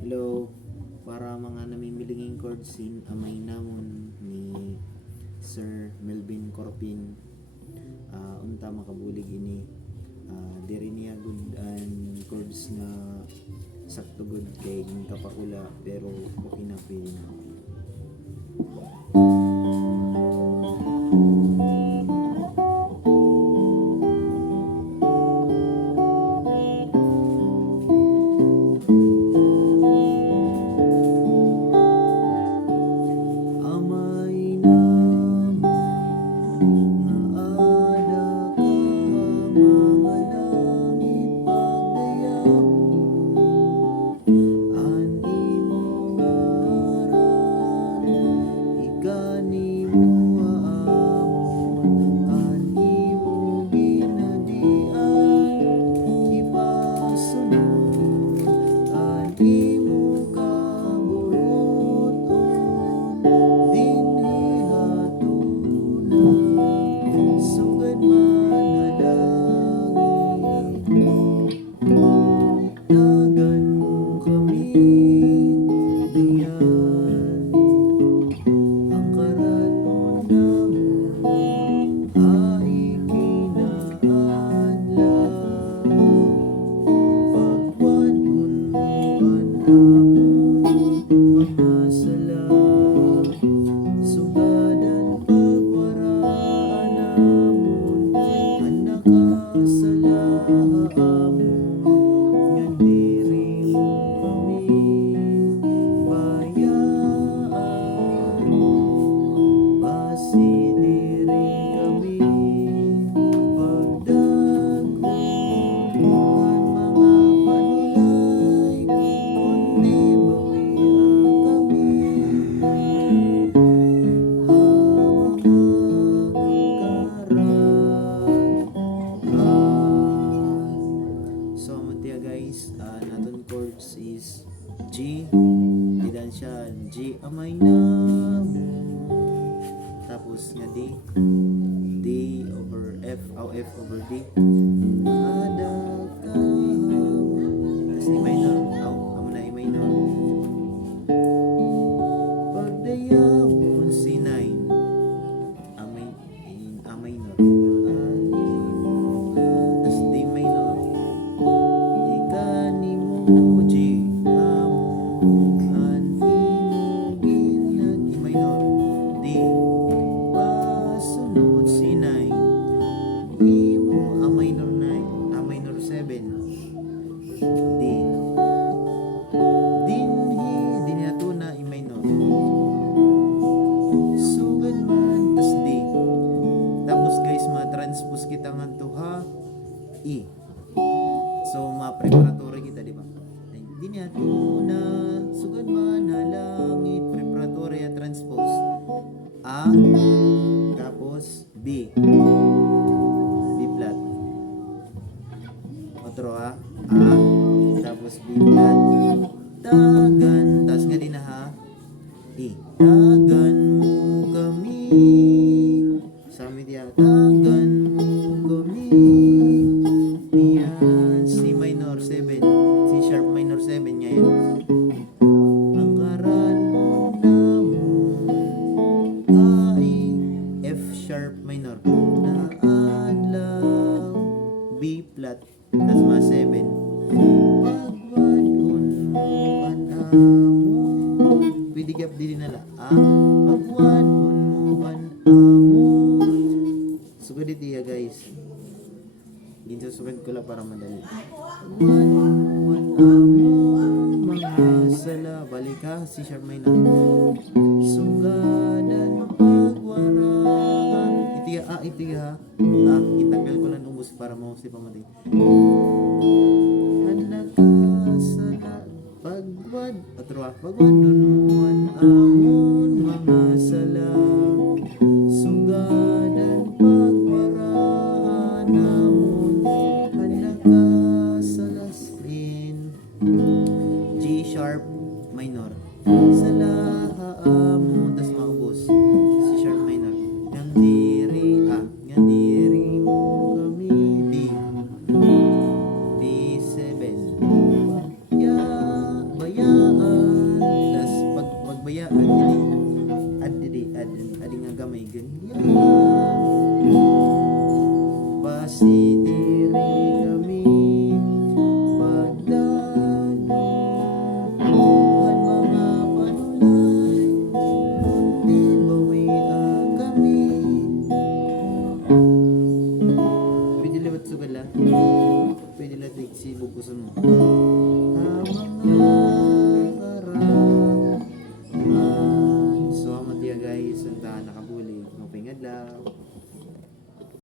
Hello, para mga namimilinging chords in amay namon ni Sir Melvin Corpin. Unta makabulig ini diri niya good and chords na sakto good kay kapakula pero okay na pili na. Naton chords is G, didan siya G amay na mo, tapos nga D over F, F over D, ada ka, tapos E minor, amo na E minor, pagdayawon C9, A minor, tapos D minor, G, E minor, D, pasunod C9, E mo, A minor 9, A minor 7, D, di niya to na E minor, sugad man, tas D, tapos guys ma-transpose kita nga to ha, E, so ma-preparatory kita di ba? Di niya to na sugad man na langit, preparatory at transpose A, tapos B flat, otro A, tapos B flat, tagan, tas nga din na ha, E, tagan mo kami, sami diya, tagan mo kami, niyan C minor 7, C sharp minor 7 ngayon, ang karanon namon ay F sharp minor na adlaw, B flat, tas ma 7, pagwadon mo anamon, pwede gap dili nala pagwadon mo anamon, sugad iti ya guys, ginsusugad ko lang para madali, pagwadon mo anamon mga sala, balik ha, C sharp minor, sugadan pagwaraan, iti ha, itanggal ko lang ubos para mausi pa mati, hanakasala, pagwadon mo anamon mga sala, sugadan pagwaraan namon, hanakasalas G sharp minor, sala haamon, tas maubos C sharp minor, yang diri mo kami, B7, bayaan habang nakaraan. So, amat ya guys, ang nakabuli. Mapingad lang.